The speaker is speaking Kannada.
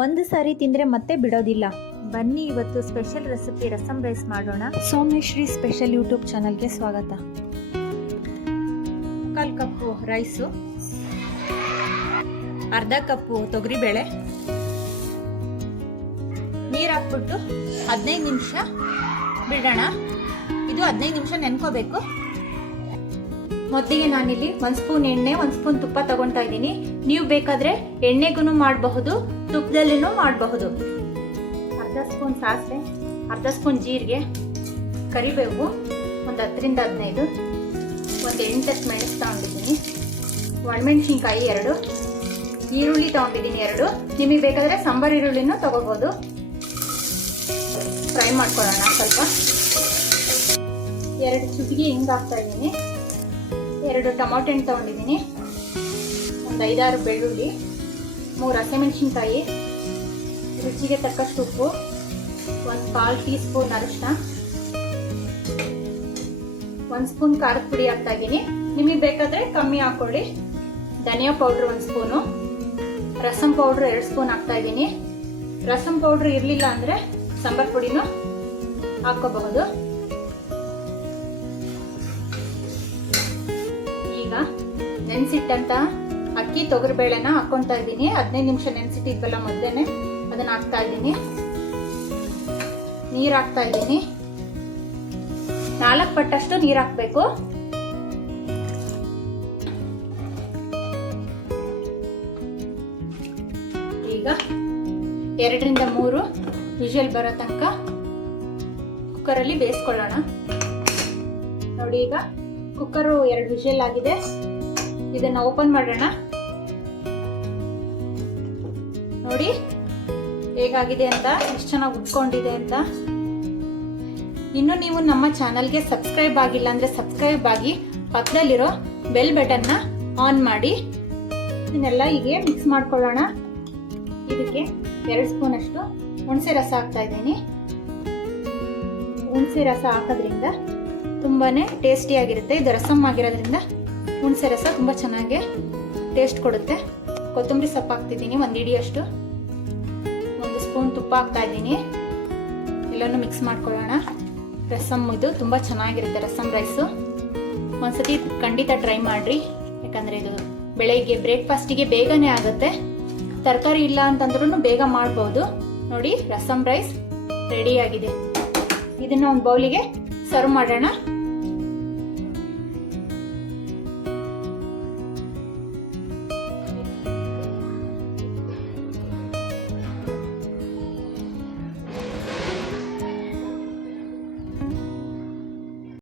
ಒಂದು ಸಾರಿ ತಿಂದರೆ ಮತ್ತೆ ಬಿಡೋದಿಲ್ಲ. ಬನ್ನಿ ಇವತ್ತು ಸ್ಪೆಷಲ್ ರೆಸಿಪಿ ರಸಮ್ ರೈಸ್ ಮಾಡೋಣ. ಸೋಮೇಶ್ರೀ ಸ್ಪೆಷಲ್ ಯೂಟ್ಯೂಬ್ ಚಾನಲ್ಗೆ ಸ್ವಾಗತ. ಕಾಲು ಕಪ್ಪು ರೈಸು. ಅರ್ಧ ಕಪ್ಪು ತೊಗರಿಬೇಳೆ. ನೀರು ಹಾಕ್ಬಿಟ್ಟು ಹದಿನೈದು ನಿಮಿಷ ಬಿಡೋಣ. ಇದು ಹದಿನೈದು ನಿಮಿಷ ನೆನ್ಕೋಬೇಕು. ಮೊದಲಿಗೆ ನಾನಿಲ್ಲಿ ಒಂದು ಸ್ಪೂನ್ ಎಣ್ಣೆ, ಒಂದು ಸ್ಪೂನ್ ತುಪ್ಪ ತಗೊಳ್ತಾ ಇದ್ದೀನಿ. ನೀವು ಬೇಕಾದ್ರೆ ಎಣ್ಣೆಗೂ ಮಾಡಬಹುದು ತುಪ್ಪದಲ್ಲಿನೂ ಮಾಡಬಹುದು. ಅರ್ಧ ಸ್ಪೂನ್ ಸಾಸಿವೆ, ಅರ್ಧ ಸ್ಪೂನ್ ಜೀರಿಗೆ, ಕರಿಬೇವು, ಒಂದು ಹತ್ತರಿಂದ ಹದಿನೈದು, ಒಂದು ಎಂಟತ್ತು ಮೆಣಸು ತಗೊಂಡಿದ್ದೀನಿ. ಒಣಮೆಣಸಿನ್ಕಾಯಿ ಎರಡು, ಈರುಳ್ಳಿ ತಗೊಂಡಿದ್ದೀನಿ ಎರಡು. ನಿಮಗೆ ಬೇಕಾದ್ರೆ ಸಾಂಬಾರ್ ಈರುಳ್ಳಿನೂ ತಗೋಬೋದು ಫ್ರೈ ಮಾಡ್ಕೊಳ್ಳೋಣ ಸ್ವಲ್ಪ. ಎರಡು ಚುಟಿಗೆ ಹಿಂಗೆ ಹಾಕ್ತಾ ಇದ್ದೀನಿ. ಎರಡು ಟೊಮಾಟೊ ಹಣ್ಣು ತೊಗೊಂಡಿದ್ದೀನಿ. ಒಂದು ಐದಾರು ಬೆಳ್ಳುಳ್ಳಿ, ಮೂರು ಹಸಿಮೆಣಸಿನ್ಕಾಯಿ, ರುಚಿಗೆ ತಕ್ಕಷ್ಟು ಉಪ್ಪು, ಒಂದು ಕಾಲು ಟೀ ಸ್ಪೂನ್ ಅರಿಶಿನ ಒಂದು ಸ್ಪೂನ್ ಖಾರದ ಪುಡಿ ಹಾಕ್ತಾ ಇದ್ದೀನಿ. ನಿಮಗೆ ಬೇಕಾದರೆ ಕಮ್ಮಿ ಹಾಕ್ಕೊಳ್ಳಿ ಧನಿಯಾ ಪೌಡ್ರ್ ಒಂದು ಸ್ಪೂನು, ರಸಂ ಪೌಡ್ರ್ ಎರಡು ಸ್ಪೂನ್ ಹಾಕ್ತಾ ಇದ್ದೀನಿ. ರಸಂ ಪೌಡ್ರ್ ಇರಲಿಲ್ಲ ಅಂದರೆ ಸಾಂಬಾರ್ ಪುಡಿನೂ ಹಾಕ್ಕೋಬಹುದು. ಈಗ ನೆನೆಸಿಟ್ಟಂತ? ಅಕ್ಕಿ ತೊಗರಿಬೇಳೆನ ಹಾಕೊಂತಾ ಇದ್ದೀನಿ. ಹದಿನೈದು ನಿಮಿಷ ನೆನೆಸಿಟ್ಟಿದ್ವಲ್ಲ ಮೊದಲೇನೆ ಅದನ್ನ ಹಾಕ್ತಾ ಇದ್ದೀನಿ. ನೀರು ಹಾಕ್ತಾ ಇದ್ದೀನಿ. ನಾಲ್ಕು ಪಟ್ಟಷ್ಟು ನೀರು ಹಾಕ್ಬೇಕು. ಈಗ ಎರಡರಿಂದ ಮೂರು ವಿಷಲ್ ಬರೋ ತನಕ ಕುಕ್ಕರಲ್ಲಿ ಬೇಯಿಸ್ಕೊಳ್ಳೋಣ. ನೋಡಿ ಈಗ ಕುಕ್ಕರು ಎರಡು ವಿಷಲ್ ಆಗಿದೆ. ಇದನ್ನ ಓಪನ್ ಮಾಡೋಣ. ನೋಡಿ, ಹೇಗಾಗಿದೆ ಅಂತ, ಎಷ್ಟು ಚೆನ್ನಾಗಿ ಉಟ್ಕೊಂಡಿದೆ ಅಂತ. ಇನ್ನು ನೀವು ನಮ್ಮ ಚಾನಲ್ಗೆ ಸಬ್ಸ್ಕ್ರೈಬ್ ಆಗಿಲ್ಲ ಅಂದ್ರೆ ಸಬ್ಸ್ಕ್ರೈಬ್ ಆಗಿ ಪಕ್ಕದಲ್ಲಿರೋ ಬೆಲ್ ಬಟನ್ನ ಆನ್ ಮಾಡಿ. ಇದನ್ನೆಲ್ಲ ಹೀಗೆ ಮಿಕ್ಸ್ ಮಾಡ್ಕೊಳ್ಳೋಣ. ಇದಕ್ಕೆ ಎರಡು ಸ್ಪೂನಷ್ಟು ಹುಣಸೆ ರಸ ಹಾಕ್ತಾ ಇದ್ದೀನಿ. ಹುಣಸೆ ರಸ ಹಾಕೋದ್ರಿಂದ ತುಂಬಾನೇ ಟೇಸ್ಟಿಯಾಗಿರುತ್ತೆ ಇದು ರಸಮ್ ಆಗಿರೋದ್ರಿಂದ ಹುಣಸೆ ರಸ ತುಂಬ ಚೆನ್ನಾಗಿ ಟೇಸ್ಟ್ ಕೊಡುತ್ತೆ. ಕೊತ್ತಂಬರಿ ಸೊಪ್ಪು ಹಾಕ್ತಿದ್ದೀನಿ, ಒಂದು ಇಡಿಯಷ್ಟು. ಒಂದು ಸ್ಪೂನ್ ತುಪ್ಪ ಹಾಕ್ತಾ ಇದ್ದೀನಿ. ಎಲ್ಲನೂ ಮಿಕ್ಸ್ ಮಾಡ್ಕೊಳ್ಳೋಣ. ರಸಮ್ ಇದು ತುಂಬ ಚೆನ್ನಾಗಿರುತ್ತೆ ರಸಮ್ ರೈಸು ಒಂದ್ಸತಿ ಖಂಡಿತ ಟ್ರೈ ಮಾಡಿರಿ. ಯಾಕಂದರೆ ಇದು ಬೆಳಗ್ಗೆ ಬ್ರೇಕ್ಫಾಸ್ಟಿಗೆ ಬೇಗನೆ ಆಗುತ್ತೆ. ತರಕಾರಿ ಇಲ್ಲ ಅಂತಂದ್ರೂ ಬೇಗ ಮಾಡ್ಬೋದು. ನೋಡಿ ರಸಮ್ ರೈಸ್ ರೆಡಿಯಾಗಿದೆ ಇದನ್ನು ಒಂದು ಬೌಲಿಗೆ ಸರ್ವ್ ಮಾಡೋಣ